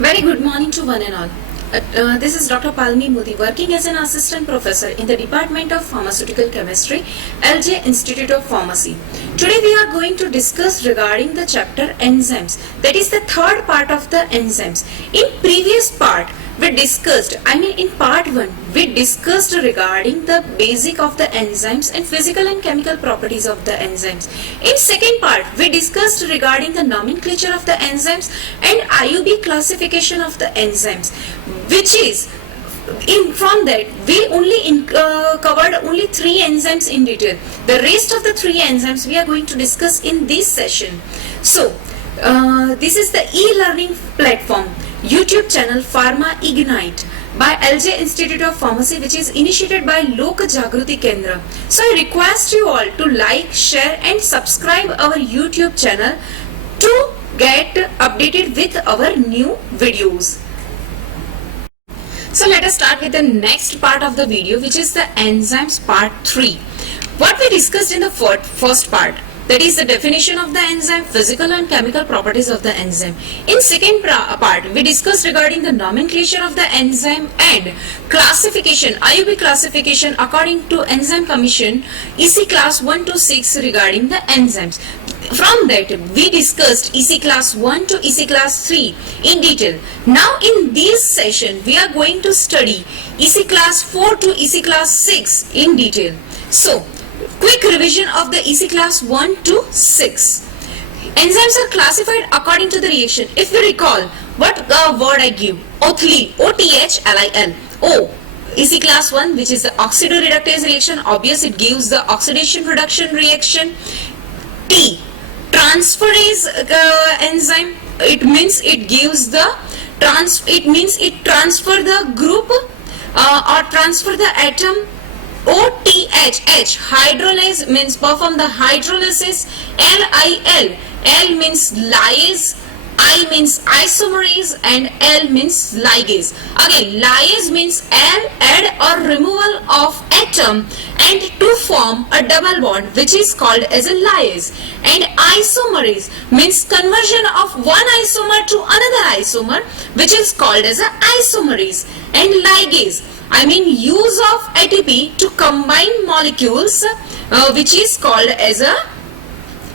Very good morning to one and all. This is Dr. Palmi Modi, working as an assistant professor in the Department of Pharmaceutical Chemistry, LJ Institute of Pharmacy. Today we are going to discuss regarding the chapter enzymes. That is the third part of the enzymes. In previous part, in part 1, we discussed regarding the basic of the enzymes and physical and chemical properties of the enzymes. In second part, we discussed regarding the nomenclature of the enzymes and IUB classification of the enzymes, which is from that we only covered only 3 enzymes in detail. The rest of the 3 enzymes we are going to discuss in this session. So, this is the e-learning platform, YouTube channel Pharma Ignite by LJ Institute of Pharmacy, which is initiated by Lok Jagruti Kendra. So I request you all to like, share and subscribe our YouTube channel to get updated with our new videos. So let us start with the next part of the video, which is the enzymes part 3. What we discussed in the first part, that is the definition of the enzyme, physical and chemical properties of the enzyme. In second part, we discussed regarding the nomenclature of the enzyme and classification, IUB classification according to Enzyme Commission EC class 1 to 6 regarding the enzymes. From that, we discussed EC class 1 to EC class 3 in detail. Now in this session, we are going to study EC class 4 to EC class 6 in detail. So, quick revision of the EC class 1 to 6. Enzymes are classified according to the reaction. If you recall, what word I give? OTHLIL, O-T-H-L-I-L. O, EC class 1, which is the oxidoreductase reaction. Obvious, it gives the oxidation reduction reaction. T, transferase enzyme. It means it gives the transfer the group or transfer the atom. OTH, hydrolase means perform the hydrolysis. LIL, L means lyase, I means isomerase and L means ligase. Again, lyase means add or removal of atom and to form a double bond, which is called as a lyase. And isomerase means conversion of one isomer to another isomer, which is called as a isomerase. And ligase, use of ATP to combine molecules, which is called as a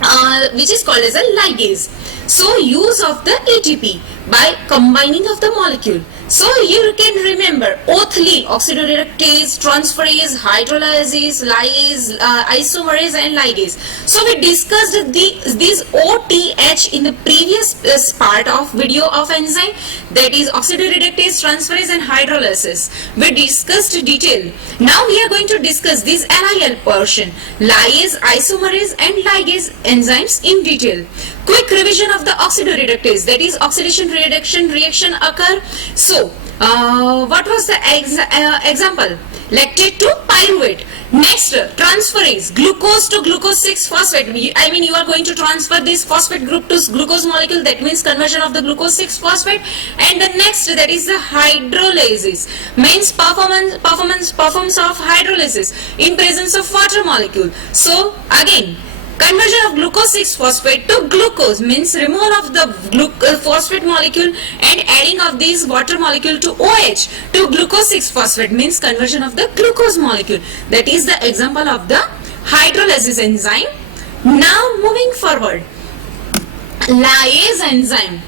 ligase. So use of the ATP by combining of the molecule. So you can remember OTHLIL, oxidoreductase, transferase, hydrolysis, lyase, isomerase and ligase. So we discussed these OTH in the previous part of video of enzyme, that is oxidoreductase, transferase and hydrolysis. We discussed detail. Now we are going to discuss this LIL portion, lyase, isomerase and ligase enzymes in detail. Quick revision of the oxidoreductase, that is oxidation reaction occur. So, what was the example? Lactate to pyruvate. Next, transferase, glucose to glucose 6-phosphate. You are going to transfer this phosphate group to glucose molecule. That means conversion of the glucose 6-phosphate. And the next, that is the hydrolysis. Means performance of hydrolysis in presence of water molecule. So, again, conversion of glucose 6-phosphate to glucose means removal of the phosphate molecule and adding of this water molecule to OH to glucose 6-phosphate means conversion of the glucose molecule. That is the example of the hydrolysis enzyme. Now moving forward, lyase enzyme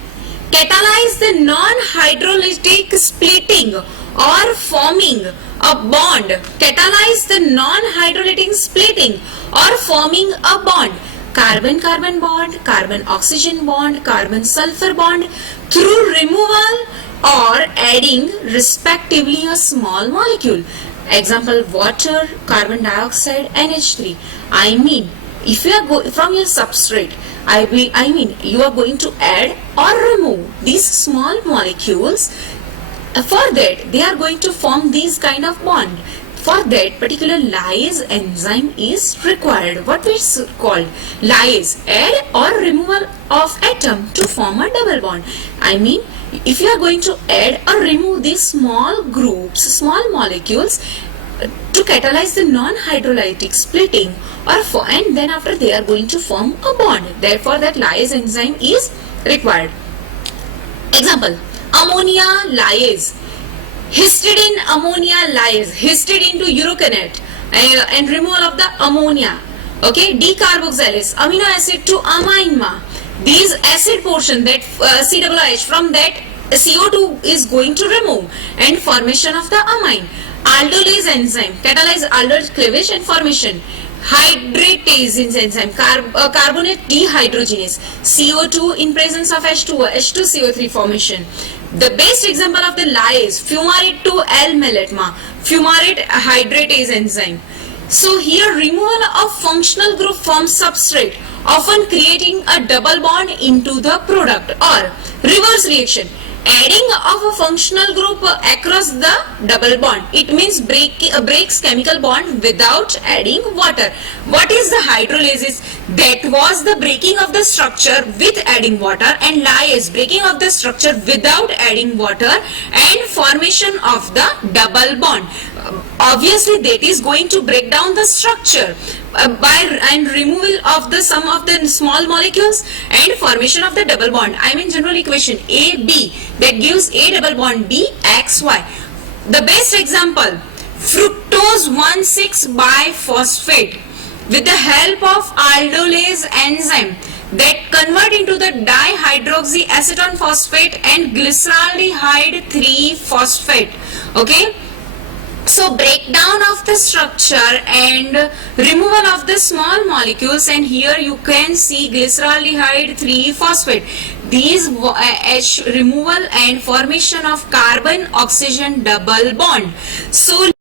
catalyze the non-hydrolytic splitting or forming a bond. Catalyze the non-hydrolytic splitting or forming a bond. Carbon-carbon bond, carbon-oxygen bond, carbon-sulfur bond through removal or adding respectively a small molecule. Example, water, carbon dioxide, NH3. If you are from your substrate, you are going to add or remove these small molecules. For that, they are going to form these kind of bond. For that particular lyase enzyme is required. What is called lyase, add or removal of atom to form a double bond. If you are going to add or remove these small groups, small molecules to catalyze the non-hydrolytic splitting and then after they are going to form a bond. Therefore, that lyase enzyme is required. Example, ammonia lyase, histidine ammonia lyase, histidine to urocanate, and removal of the ammonia. Okay, decarboxylase, amino acid to amine ma. These acid portion that COOH, from that CO2 is going to remove, and formation of the amine. Aldolase enzyme catalyze aldol cleavage and formation. Hydratase enzyme carbonate dehydrogenase, CO2 in presence of H2O, H2CO3 formation. The best example of the lyase, fumarate to L-malate, fumarate hydratase enzyme. So here removal of functional group from substrate, often creating a double bond into the product, or reverse reaction, adding of a functional group across the double bond. It means breaks chemical bond without adding water. What is the hydrolysis? That was the breaking of the structure with adding water, and lyase, breaking of the structure without adding water and formation of the double bond. Obviously that is going to break down the structure and removal of the some of the small molecules and formation of the double bond. I mean general equation AB that gives A double bond B XY. The best example, fructose 1,6-biphosphate with the help of aldolase enzyme that convert into the dihydroxyacetone phosphate and glyceraldehyde 3-phosphate. Okay. So breakdown of the structure and removal of the small molecules, and here you can see glyceraldehyde 3-phosphate. These H removal and formation of carbon oxygen double bond. So